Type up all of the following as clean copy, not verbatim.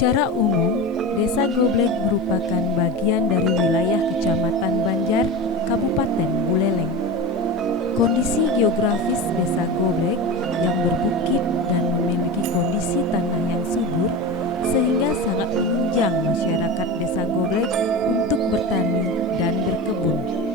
Secara umum, Desa Goblek merupakan bagian dari wilayah Kecamatan Banjar, Kabupaten Buleleng. Kondisi geografis Desa Goblek yang berbukit dan memiliki kondisi tanah yang subur sehingga sangat menunjang masyarakat Desa Goblek untuk bertani dan berkebun.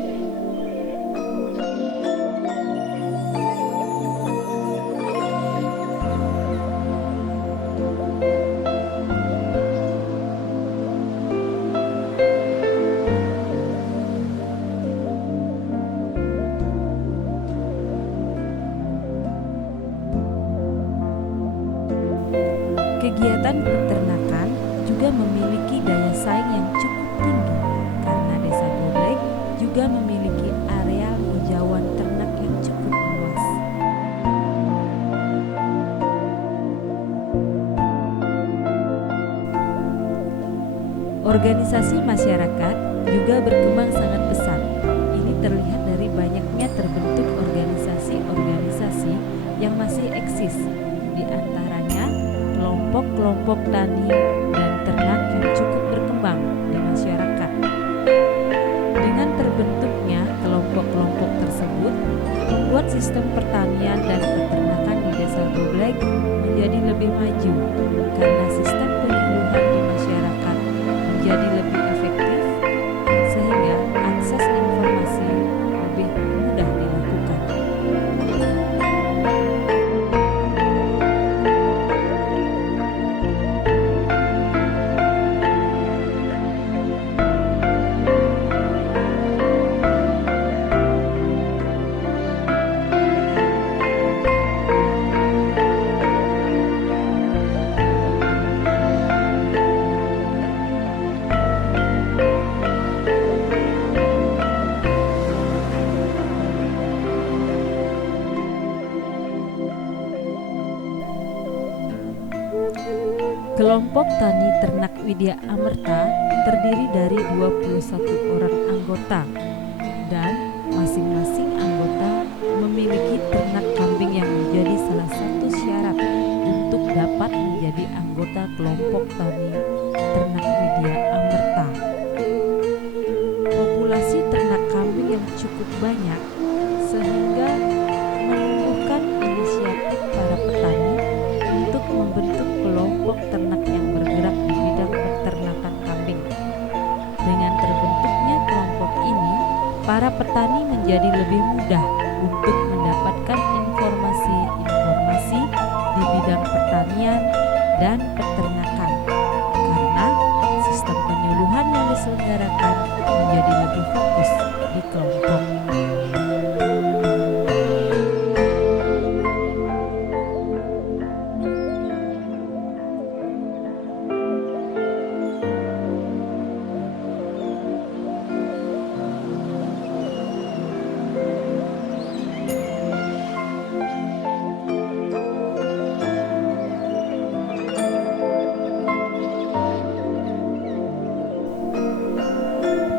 Kegiatan peternakan juga memiliki daya saing yang cukup tinggi karena Desa Goblek juga memiliki areal hijauan ternak yang cukup luas. Organisasi masyarakat juga berkembang sangat pesat. Ini terlihat dari banyaknya terbentuk organisasi-organisasi yang masih eksis, di antaranya kelompok-kelompok tani dan ternak yang cukup berkembang di masyarakat. Dengan terbentuknya kelompok-kelompok tersebut, membuat sistem pertanian dan peternakan di Desa Goblek menjadi lebih maju karena sistem penyuluhan di masyarakat menjadi lebih efektif sehingga akses informasi lebih mudah dilakukan. Kelompok Tani Ternak Widya Amerta terdiri dari 21 orang anggota dan masing-masing anggota memiliki ternak kambing yang menjadi salah satu syarat untuk dapat menjadi anggota kelompok Tani Ternak Widya Amerta. Populasi ternak kambing yang cukup banyak sehingga menumbuhkan inisiatif para petani untuk membentuk kelompok ternak yang bergerak di bidang peternakan kambing. Dengan terbentuknya kelompok ini, para petani menjadi lebih mudah untuk mendapatkan informasi-informasi di bidang pertanian dan peternakan karena sistem penyuluhan yang diselenggarakan menjadi lebih fokus di kelompok.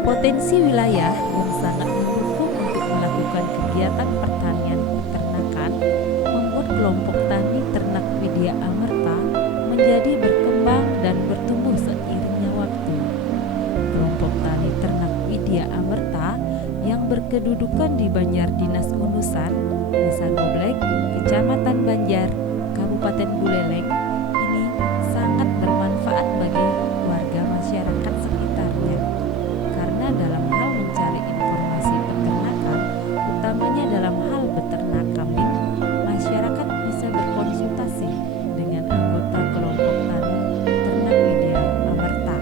Potensi wilayah yang sangat mendukung untuk melakukan kegiatan pertanian peternakan membuat kelompok tani ternak Widya Amerta menjadi berkembang dan bertumbuh seiringnya waktu. Kelompok tani ternak Widya Amerta yang berkedudukan di Banjar Dinas Unusan, Desa Goblek, Kecamatan Banjar, Kabupaten Buleleng ini sangat bermanfaat bagi warga masyarakat sekitarnya. Karena dalam hal mencari informasi peternakan, utamanya dalam hal beternak kambing, masyarakat bisa berkonsultasi dengan anggota kelompok tani ternak Widya Amerta.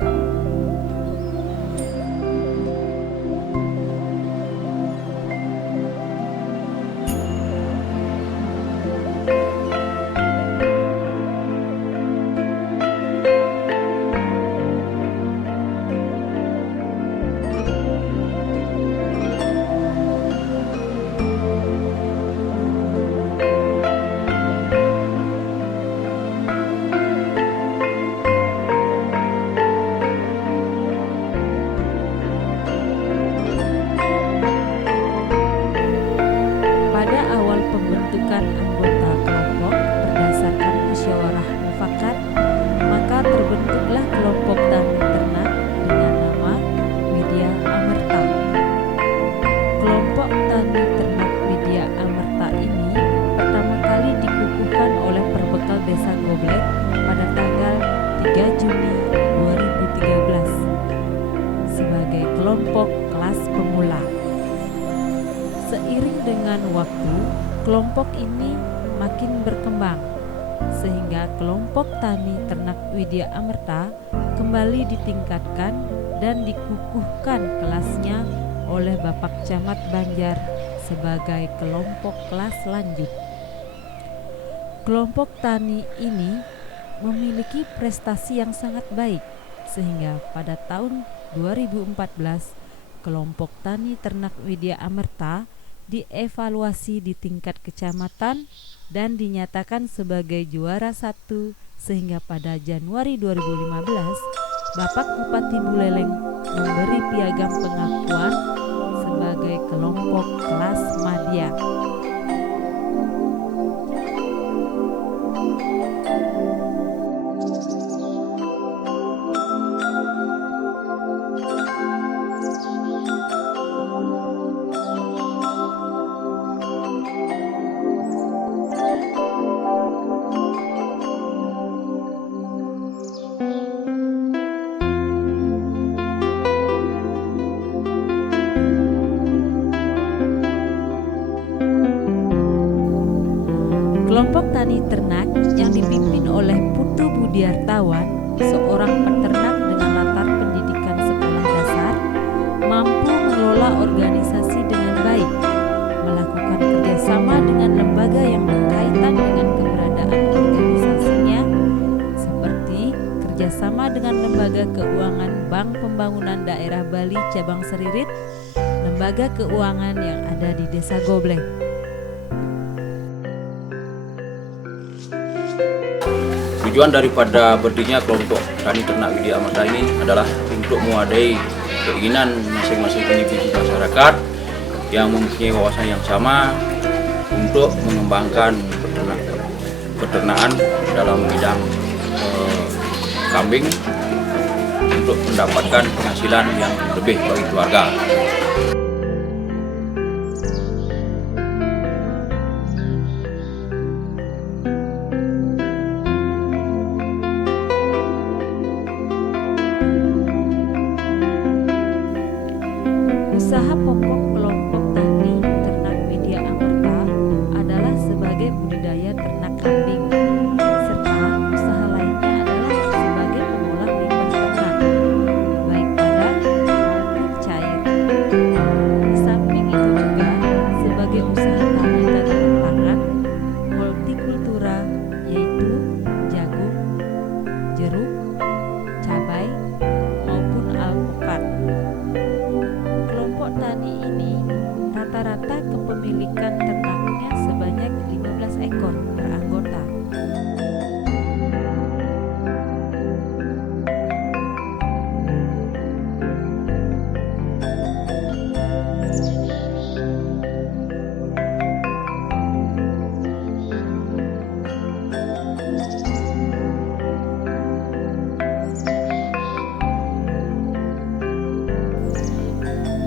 waktu, kelompok ini makin berkembang, sehingga kelompok tani ternak Widya Amerta kembali ditingkatkan dan dikukuhkan kelasnya oleh Bapak Camat Banjar sebagai kelompok kelas lanjut. Kelompok tani ini memiliki prestasi yang sangat baik, sehingga pada tahun 2014 kelompok tani ternak Widya Amerta dievaluasi di tingkat kecamatan dan dinyatakan sebagai juara 1, sehingga pada Januari 2015 Bapak Bupati Buleleng memberi piagam pengakuan sebagai kelompok kelas madya. Kelompok tani ternak yang dipimpin oleh Putu Budiartawan, seorang peternak dengan latar pendidikan sekolah dasar, mampu mengelola organisasi dengan baik, melakukan kerjasama dengan lembaga yang berkaitan dengan keberadaan organisasinya, seperti kerjasama dengan Lembaga Keuangan Bank Pembangunan Daerah Bali Cabang Seririt, lembaga keuangan yang ada di Desa Gobleng. Tujuan daripada berdirinya kelompok tani ternak Widya Amerta ini adalah untuk mewadai keinginan masing-masing individu masyarakat yang mempunyai wawasan yang sama untuk mengembangkan peternakan dalam bidang kambing untuk mendapatkan penghasilan yang lebih bagi keluarga. Usaha pokok kelompok tani ternak Widya Amerta adalah sebagai budidaya ternak kambing, serta usaha lainnya adalah sebagai pengolah limbah ternak, baik padat maupun cair. Di samping itu juga sebagai usaha tani tanaman pangan multikultura, yaitu jagung, jeruk, cabai, maupun alpukat. Kelompok tani ini rata-rata kepemilikan ternaknya sebanyak 15 ekor per anggota.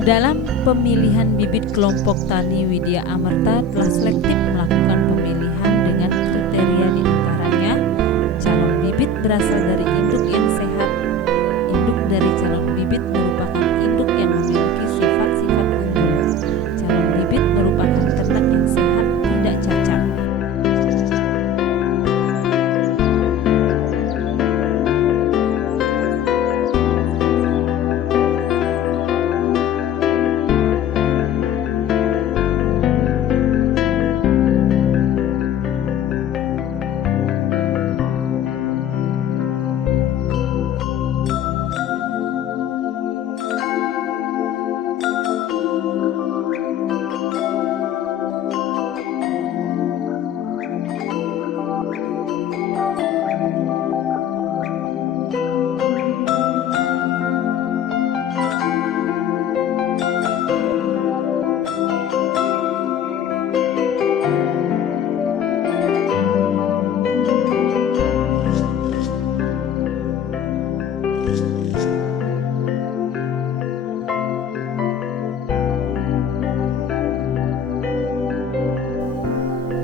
Dalam pemilihan bibit kelompok tani Widya Amerta telah selektif melakukan pemilihan dengan kriteria di antaranya calon bibit berasal dari induk yang sehat. Induk dari calon bibit merupakan induk yang memiliki sifat-sifat unggul. Calon bibit merupakan ternak yang sehat, tidak cacat.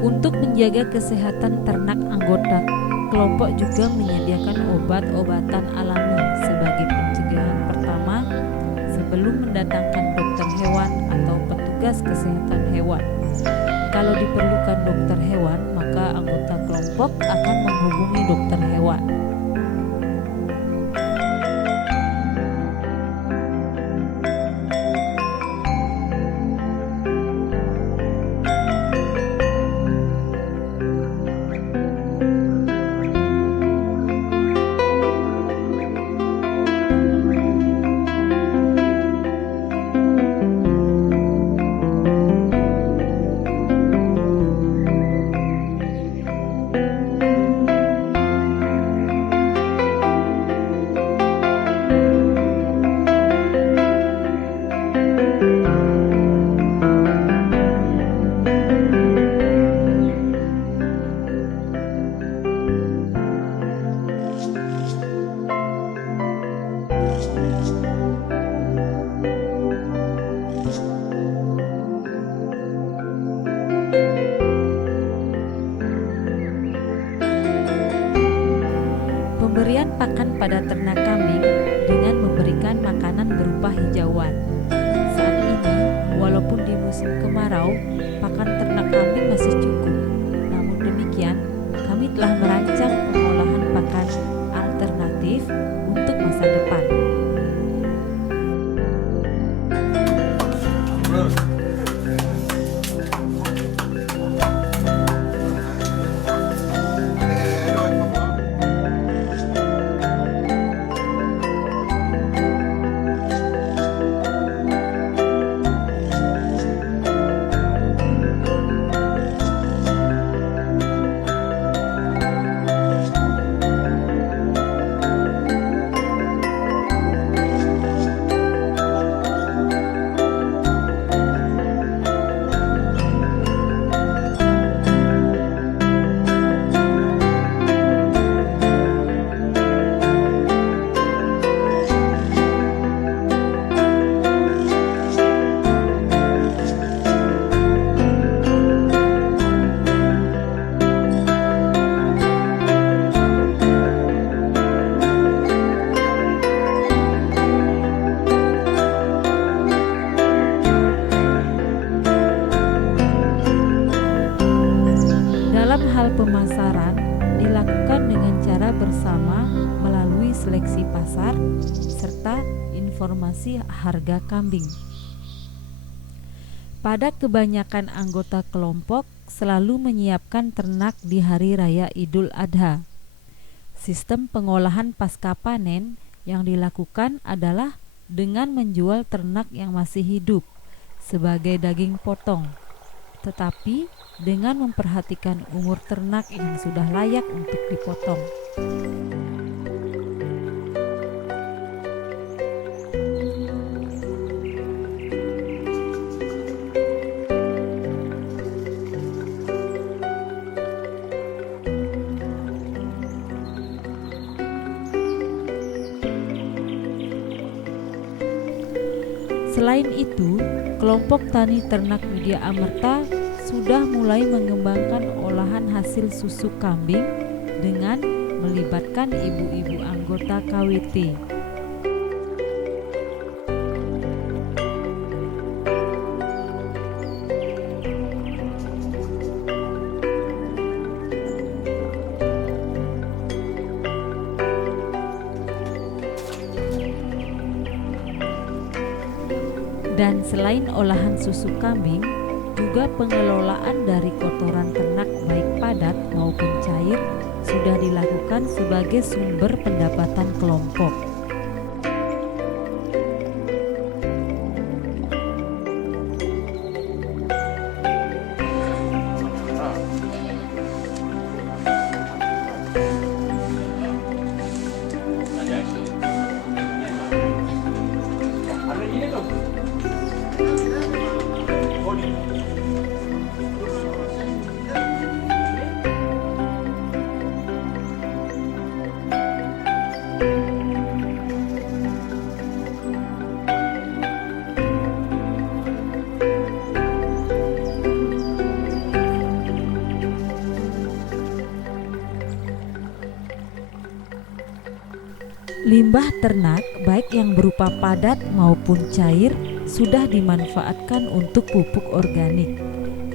Untuk menjaga kesehatan ternak anggota, kelompok juga menyediakan obat-obatan alami sebagai pencegahan pertama sebelum mendatangkan dokter hewan atau petugas kesehatan hewan. Kalau diperlukan dokter hewan, maka anggota kelompok akan menghubungi dokter hewan. Pemberian pakan pada ternak kambing dengan memberikan makanan berupa hijauan. Saat ini, walaupun di musim kemarau, pakan ternak kambing masih cukup. Namun demikian, kami telah merancang pengolahan pakan alternatif untuk masa depan. Dalam hal pemasaran, dilakukan dengan cara bersama melalui seleksi pasar serta informasi harga kambing. Pada kebanyakan anggota kelompok selalu menyiapkan ternak di Hari Raya Idul Adha. Sistem pengolahan pasca panen yang dilakukan adalah dengan menjual ternak yang masih hidup sebagai daging potong, tetapi dengan memperhatikan umur ternak yang sudah layak untuk dipotong. Selain itu, kelompok tani ternak Widya Amerta sudah mulai mengembangkan olahan hasil susu kambing dengan melibatkan ibu-ibu anggota KWT. Dan selain olahan susu kambing, juga pengelolaan dari kotoran ternak baik padat maupun cair sudah dilakukan sebagai sumber pendapatan kelompok. Limbah ternak baik yang berupa padat maupun cair sudah dimanfaatkan untuk pupuk organik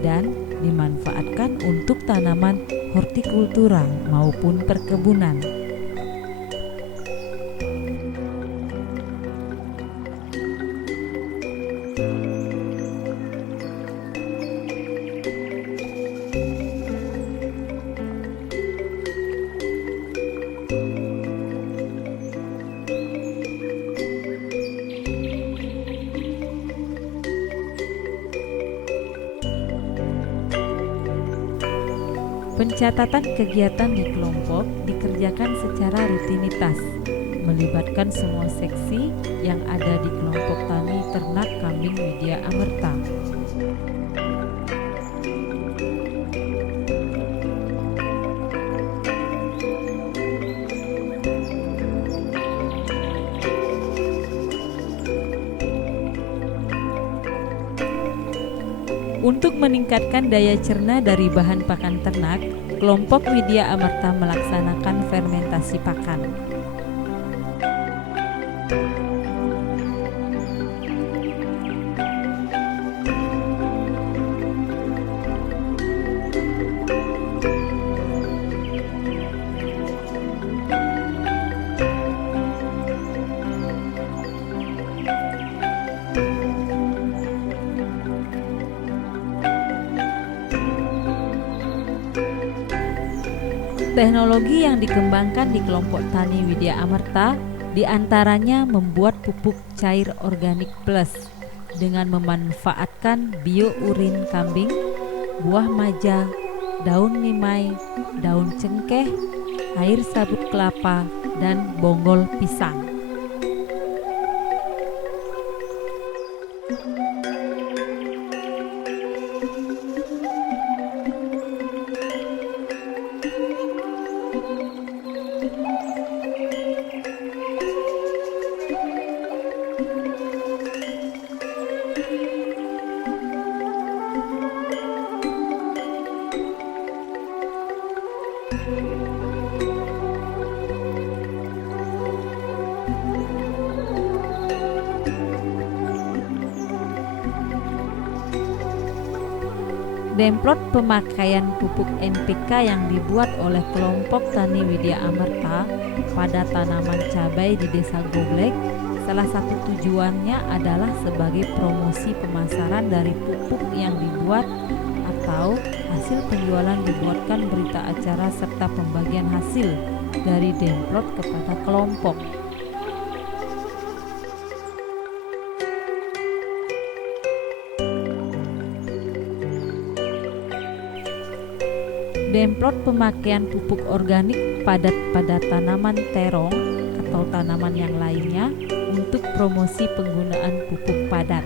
dan dimanfaatkan untuk tanaman hortikultura maupun perkebunan. Pencatatan kegiatan di kelompok dikerjakan secara rutinitas, melibatkan semua seksi yang ada di kelompok tani ternak kambing Widya Amerta. Untuk meningkatkan daya cerna dari bahan pakan ternak, kelompok Widya Amerta melaksanakan fermentasi pakan. Teknologi yang dikembangkan di kelompok tani Widya Amerta diantaranya membuat pupuk cair organik plus dengan memanfaatkan biourin kambing, buah maja, daun nimai, daun cengkeh, air sabut kelapa, dan bonggol pisang. Demplot pemakaian pupuk NPK yang dibuat oleh kelompok tani Widya Amerta pada tanaman cabai di Desa Goblek, salah satu tujuannya adalah sebagai promosi pemasaran dari pupuk yang dibuat atau hasil penjualan dibuatkan berita acara serta pembagian hasil dari Demplot kepada kelompok. Demplot pemakaian pupuk organik padat pada tanaman terong atau tanaman yang lainnya untuk promosi penggunaan pupuk padat.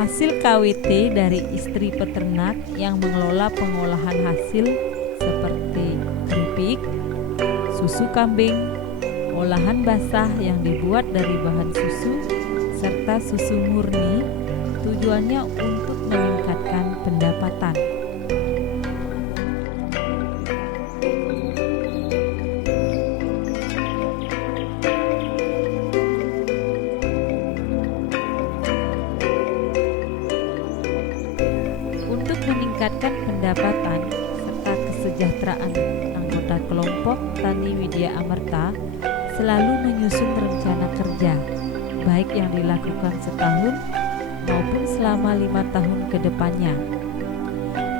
Hasil KWT dari istri peternak yang mengelola pengolahan hasil seperti keripik, susu kambing, olahan basah yang dibuat dari bahan susu, serta susu murni, tujuannya untuk meningkatkan pendapatan. Meningkatkan pendapatan serta kesejahteraan anggota kelompok tani Widya Amerta selalu menyusun rencana kerja, baik yang dilakukan setahun maupun selama 5 tahun ke depannya.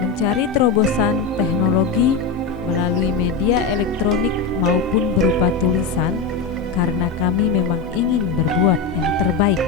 Mencari terobosan teknologi melalui media elektronik maupun berupa tulisan karena kami memang ingin berbuat yang terbaik.